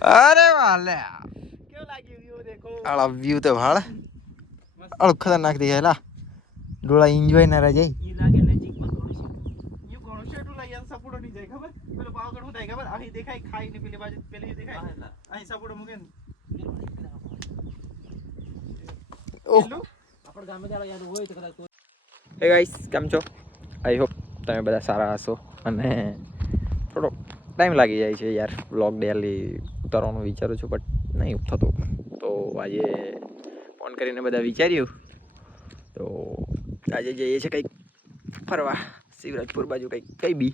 અરે વાલે કેવું લાગ્યું વ્યૂ દેખો આળા વ્યૂ તો ભાળ આળો ખતરનાક દેખાયલા ડોળા એન્જોય ના રહે ઈ લાગે નજીક માં થોડું છે યુ કોણ છે એટલું લાગે સપોર્ટ નહીં જાય ખબર પેલો પાવગઢ હું થાય ખબર અહીં દેખાય ખાઈ ને પેલી બાજુ પેલી દેખાય અહીં સપોર્ટ મૂકે ને ઓહ આપણ ગામે જાળો યાર હોય તો કદાચ હે ગાઈસ કેમ છો આઈ હોપ તમે બધા સારા હશો અને થોડો ટાઈમ લાગી જાય છે યાર વ્લોગ ડેલી ઉતારવાનું વિચારું છું બટ નહીં થતું તો આજે ફોન કરીને બધા વિચાર્યું તો આજે જઈએ છે કંઈક ફરવા શિવરાજપુર બાજુ કઈ બી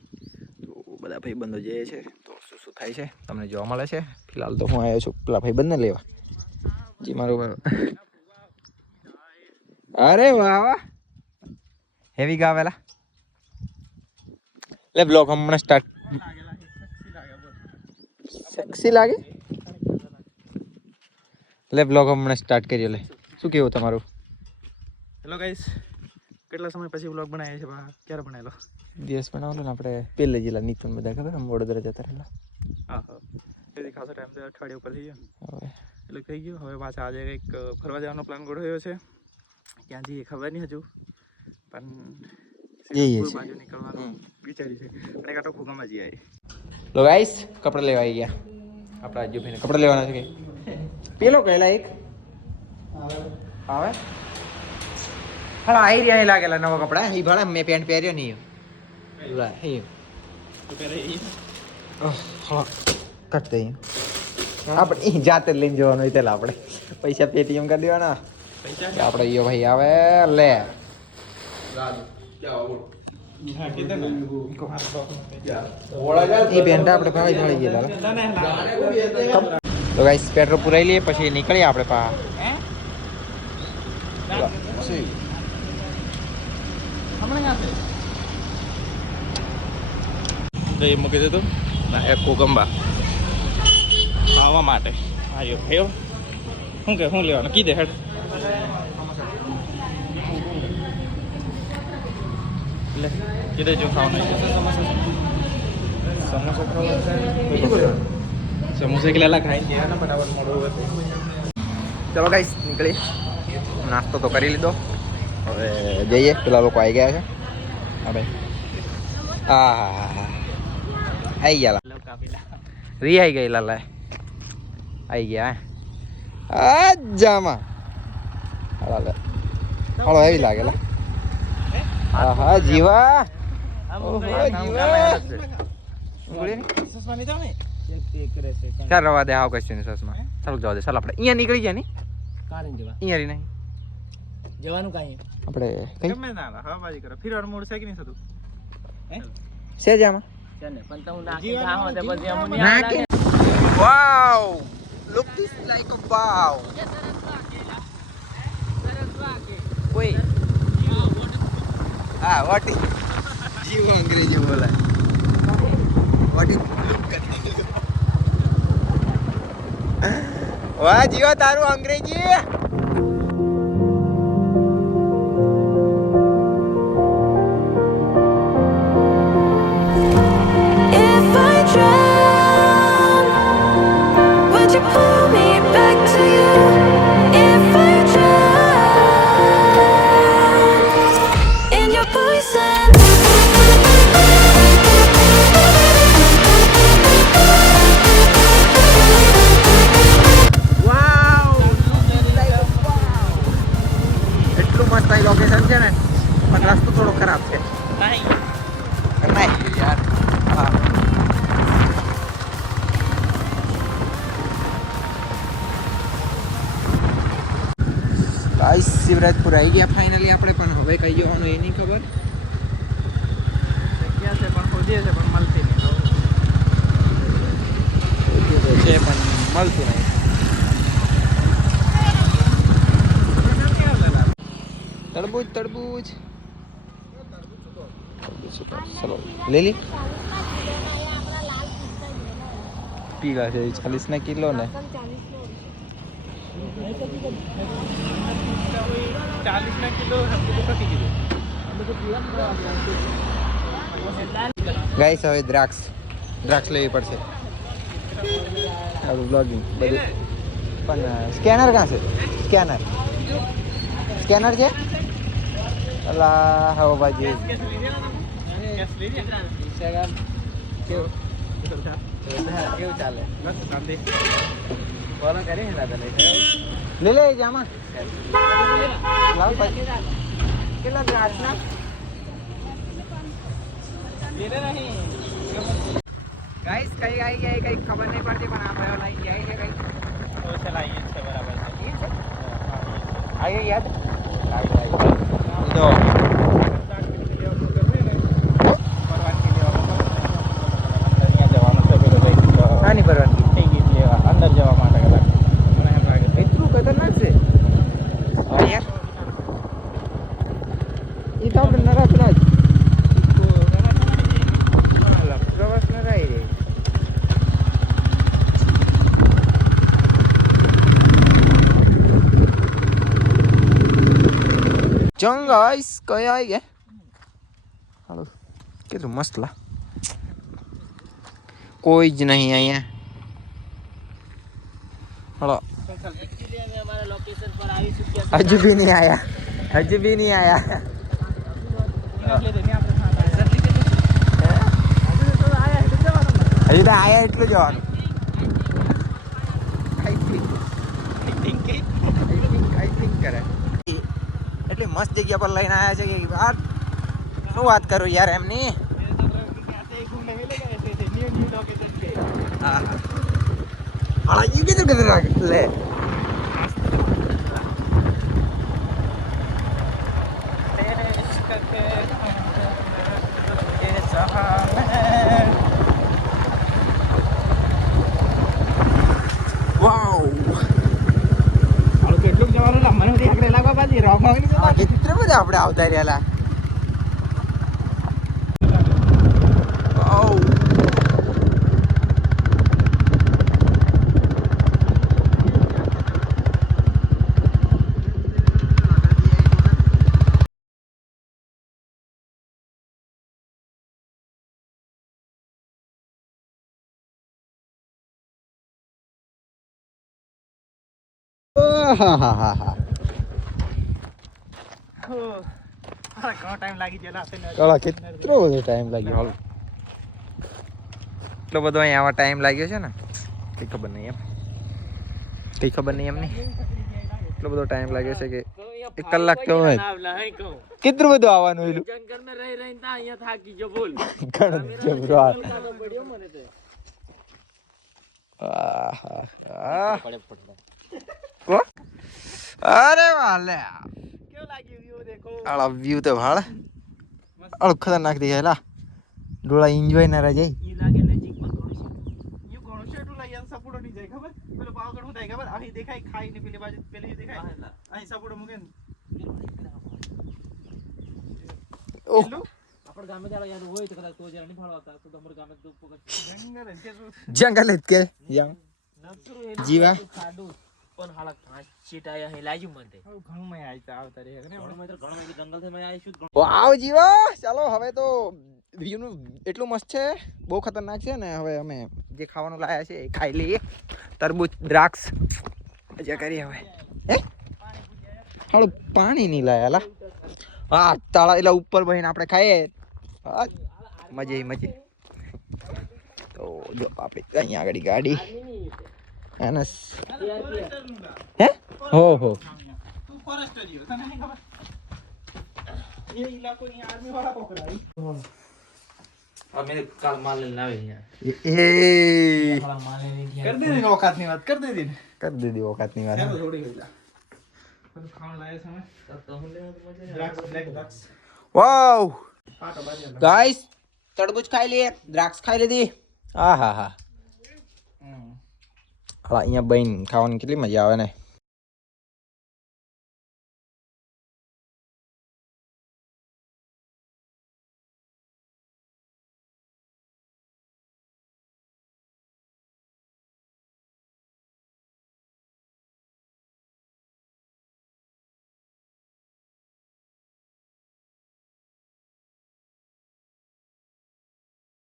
તો બધા ભાઈબંધો જઈએ છે તો શું થાય છે તમને જોવા મળે છે ફિલહાલ તો હું આવ્યો છું પેલા ભાઈબંધને લેવા જી મારું અરે વાહ વાહ હેવી ગાવેલા લે બ્લોગ હમણાં સ્ટાર્ટ સેક્સી લાગે લે બ્લોગ હમણાં સ્ટાર્ટ કર્યો લે શું કેવું તમારું હેલો ગાઈસ કેટલા સમય પછી વ્લોગ બનાવ્યા છે બા ક્યારે બનાવેલો દિવસ બનાવેલો ને આપણે પેલે જિલ્લા નીકળ બધા ખબર આમ વડોદરા જતા રહેલા હા તેથી ખાસો ટાઈમ તો અઠવાડિયા ઉપર થઈ ગયો એટલે થઈ ગયું હવે પાછા આજે કંઈક ફરવા જવાનો પ્લાન ગોઠવ્યો છે ક્યાં જઈએ ખબર નહીં હજુ પણ શિવરાજપુર બાજુ નીકળવાનું વિચાર્યું છે અને કાંટો ખુગામાં જઈએ લો ગાઈસ કપડા લેવા આવી ગયા આપણા જો ભાઈને કપડા લેવાના છે કે પેલો કહેલા એક આવે હા આઈ રહ્યા લાગેલા નવા કપડા એ ભાડા મેં પેન્ટ પહેર્યો નહીં લા હે હા કટ દઈ આપણે એ જાતે લઈને જવાનું હોય તેલા આપણે પૈસા પેટીએમ કરી દેવાના આપણે યો ભાઈ આવે લે એ પેન્ટ આપણે ભાઈ ભાઈ ગયેલા તો ગાઈસ પેટ્રોલ પુરાઈ લઈએ પછી નીકળીએ આપણે પા તો એ મૂકી દીધું એક કોકંબા ખાવા માટે આવ્યો થયો શું કે શું લેવાનું કીધે હેડ એટલે કીધે જો ખાવાનું સમોસા ખાવા સમોસા કેટલા ખાઈ ગયા ને ફટાફટ મોડું ચલો ગાઈસ નીકળી નાસ્તો તો કરી લીધો હવે જઈએ પેલા લોકો આવી ગયા છે હા ભાઈ હા આવી ગયા રી આવી ગઈ લાલા આવી ગયા આ જામાં હાલે હાલો એવી લાગેલા હા હા જીવા ચાલ રવા દે આવ કશું નહીં સસમાં ચાલો જવા દે ચાલ આપણે અહીંયા નીકળી ગયા ને અહીંયા રી નહીં જવાનું કાંઈ આપણે કઈ ગમે ના હા બાજી કરો ફિરવાનું મૂડ છે કે નહીં થતું છે જામાં પણ તો નાખી જાહો તે પછી અમને નાખી વાવ લુક ધીસ લાઈક અ વાવ કોઈ હા વોટ જીવ અંગ્રેજી બોલાય વોટ લુક કરી વાહ જીવા તારું અંગ્રેજી લોકેશન છે ને પણ રસ્તો થોડો ખરાબ છે નહીં યાર હા ગાઈસ શિવરાજપુર આવી ગયા ફાઇનલી આપણે પણ હવે કઈ જવાનું એ નહીં ખબર જગ્યા છે પણ ખોદીએ છે પણ મળતી નહીં છે પણ મળતું નહીં તરબૂચ તરબૂચ ચલો લે લી પીગા છે 40 ના કિલો ને 40 ના કિલો કટી કીધું ગાઈસ હવે દ્રાક્ષ લેવી પડશે આપણું બ્લોગિંગ બધું. પણ સ્કેનર ક્યાં છે? સ્કેનર છે? અલા હવે બાજુ કેવું ચાલે? ફોન કરી ને દાદા લે લે જામાં લાવ કેટલા ગ્રાસના ગાઈસ કઈ આવી ગયા કઈ ખબર નહીં પડતી પણ આપણે લઈ જાય છે કઈ સોશિયલ આઈએ છે બરાબર છે આવી યાદ નાની પરવાનગી ટિકિટ લેવા અંદર જવા માટે કદાચ એટલું ખતરનાક છે યાર એ તો આપણે નરાતના જ પ્રવાસ ન રહી રે જંગ આઈસ કઈ આવી ગયા હાલો કેટલું મસ્ત લા કોઈ જ નહીં અહીંયા હાલો હજુ બી નહીં આયા હજુ બી નહીં આયા હજુ તો આયા એટલું જવાનું આઈ થિંક કરે એટલી મસ્ત જગ્યા પર લઈને આવ્યા છે કે યાર શું વાત કરું યાર એમની હા ये किधर किधर ले કેટલે બધા આપણે આવતા રહેલા ઘણો ટાઈમ લાગી ગયેલા કેટલો બધો ટાઈમ લાગ્યો હાલ એટલો બધો અહીંયા આવા ટાઈમ લાગ્યો છે ને કઈ ખબર નહીં એમ નહીં એટલો બધો ટાઈમ લાગ્યો છે કે 1 કલાક તો હોય કેટલું બધું આવવાનું એલું જંગલમાં રહી રહીને તા અહીંયા થાકી જો બોલ ઘણો જબરો અરે વાલે કેવું લાગ્યું વ્યૂ દેખો આળા વ્યૂ તો ભાળ આળો ખતરનાક દેખાયલા ડોળા એન્જોય ના રહી જાય ઈ લાગે નજીકમાં થોડું છે યુ કોણ છે એટલું લઈ સપોર્ટ નહીં જાય ખબર પેલો પાવગઢ હું થાય ખબર અહીં દેખાય ખાઈ ને પેલી બાજુ પેલી દેખાય અહીં સપોર્ટ મૂકે ને ઓહ આપણ ગામે દાડા યાદ હોય તો કદાચ તો જરા નહીં ફાળવાતા તો તમારા ગામે તો જંગલ છે શું જંગલ જ કે જીવા ખાડું પણ હાલત પાંચ સીટ આયા હે લાજુ મને ઘણું મેં આવતા રહે ને ઘણો મેં જંગલ થી મેં આવીશું વાવ જીવા ચાલો હવે તો વ્યૂ નું એટલું મસ્ત છે બહુ ખતરનાક છે ને હવે અમે જે ખાવાનું લાયા છે એ ખાઈ લઈએ તરબૂચ દ્રાક્ષ મજા કરીએ હવે હે હાલો પાણી નહીં લાયા લા હા તાળા એટલે ઉપર બહીને આપણે ખાઈએ હા મજે તો જો આપણે અહીંયા આગળ ગાડી એનસ હે હો તું ફોરેસ્ટર રહ્યો તને નહીં ખબર ये इलाको ની આર્મી વાળા પકડાઈ અમે કાલ માલ લઈને આવે એ માલ લઈને कर दे दी औकात ની વાત कर दे दी કર દીધી વખતની વાત ચાલો થોડી ગઈ પણ ખાણ લાયા સમય તો હું લેવા મજા દ્રાક્ષ બ્લેક દ્રાક્ષ વાવ પાટો બાજી ગાઈસ તરબૂચ ખાઈ લઈએ દ્રાક્ષ ખાઈ લીધી હા હા હા હા અહીંયા બહીન ખાવાની કેટલી મજા આવે ને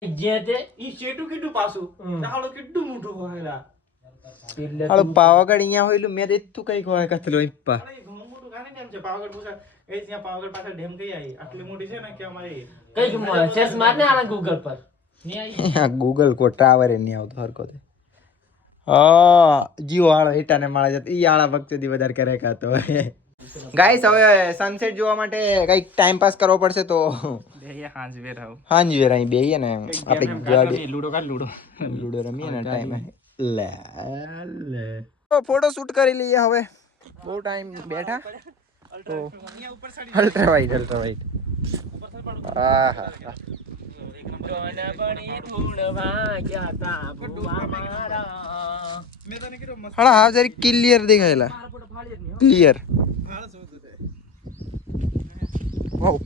જે તે ઈ ચેટુ કેટલું પાછું ચાલો કેટલું મોટું હોયલા હાલો પાવાગઢ અહીંયા હોયલું મેં દેખતું કઈક હોય કથલો ઇપ્પા અરે ઘણું મોટું ગાને કેમ છે પાવાગઢ પૂછા એ ત્યાં પાવાગઢ પાછળ ડેમ કઈ આવી આટલી મોટી છે ને કે અમારી કઈ સર્ચ મારને આના ગૂગલ પર નહીં આવી ગૂગલ કો ટાવર એ નહીં આવતો હરકો તે હા જીઓ વાળો હેટાને માળા જતો ઈ આળા ભક્તિથી વધારે કરે કાતો ગાઈસ હવે સનસેટ જોવા માટે કઈક ટાઈમ પાસ કરવો પડશે તો બે હાંજ વેર આવ હાંજ વેર અહીં બેહીએ ને આપણે ગાડી લૂડો કાઢ લૂડો લૂડો રમીએ ને ટાઈમે લે લે તો ફોટો શૂટ કરી લઈએ હવે બહુ ટાઈમ બેઠા તો અલ્ટ્રા વાઇડ હા હા હા હા હા જરી ક્લિયર દેખાયેલા ક્લિયર વાવ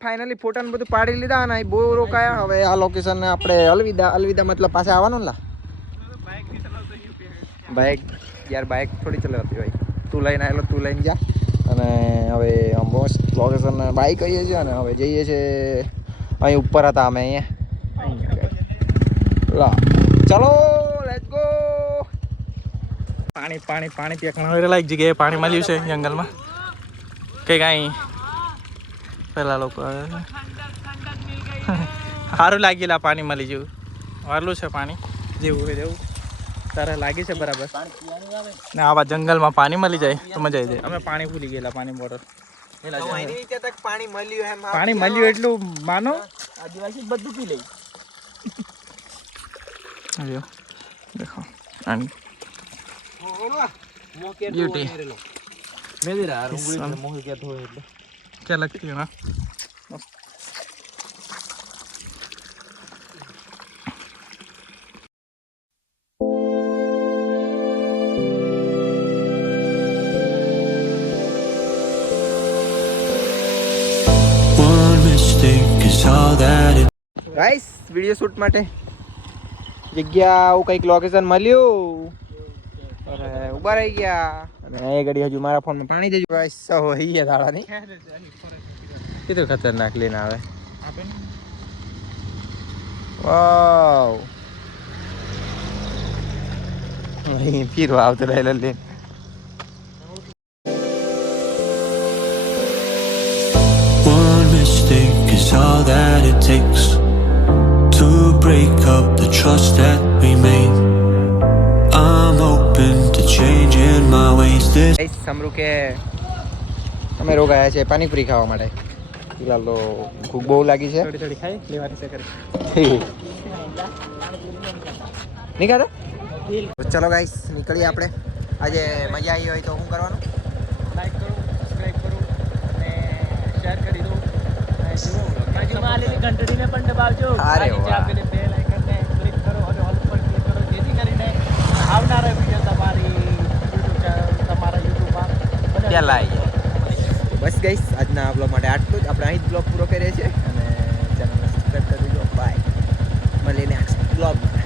ફાઇનલી ફોટા ને બધું પાડી લીધા અને બહુ રોકાયા હવે આ લોકેશન ને આપણે અલવિદા મતલબ પાસે આવવાનું ને બાઇક યાર બાઇક થોડી ચલાવતી હોય તું લઈને આવેલો તું લઈને જા અને હવે મોસ્ટ લોકેશન બાઇક કહીએ છીએ અને હવે જઈએ છીએ અહીં ઉપર હતા અમે અહીંયા ચલો લેટ્સ ગો પાણી પાણી પાણી ત્યાં ઘણા એક જગ્યાએ પાણી મળ્યું છે જંગલમાં કઈ કાંઈ પેલા લોકો સારું લાગેલા પાણી મળી જેવું વારલું છે પાણી જેવું હોય તેવું તારે લાગી છે બરાબર ને આવા જંગલમાં પાણી મળી જાય તો મજા આવી જાય અમે પાણી ભૂલી ગયેલા પાણી બોટલ પાણી મળ્યું પાણી મળ્યું એટલું માનો આદિવાસી બધું પી લે જો દેખો આની ब्यूटी क्या लगती है ना ગાઈસ વિડિયો શૂટ માટે જગ્યા આવું કંઈક લોકેશન મળ્યું અરે ઉભા રહી ગયા અને એ ઘડી હજુ મારા ફોનમાં પાણી દેજો ગાઈસ સહો હૈયા દાડા ની કીધું ખતરનાક લઈને આવે વાવ અહીં ફીરવા આવતો રહેલો લઈને Is all that it takes to break up the trust that we made. I'm open to changing my ways. This સમરૂ કે અમે રોકાયા છે પાણીપુરી ખાવા માટે ફિલહાલ તો ભૂખ બહુ લાગી છે થોડી થોડી ખાઈ લેવાની છે કરી નહીં ખાધો ચલો ગાઈસ નીકળીએ આપણે આજે મજા આવી હોય તો શું કરવાનું લાઈક કરો સબસ્ક્રાઇબ કરો અને શેર કરી દો બાજુમાં આલેલી ઘંટડીને પણ દબાવજો અરે નીચે વાહ. આપેલી બેલ આઇકનને ક્લિક કરો અને ઓલ પર ક્લિક કરો જેથી કરીને આવનારા વિડીયો તમારી YouTube ચેનલ તમારા YouTubeમાં બધા પહેલા આવી જાય બસ ગાઈસ આજના બ્લોગ માટે આટલું જ આપણે અહીં જ બ્લોગ પૂરો કરીએ છીએ અને ચેનલને સબસ્ક્રાઈબ કરી દેજો બાય મળીએ નેક્સ્ટ બ્લોગમાં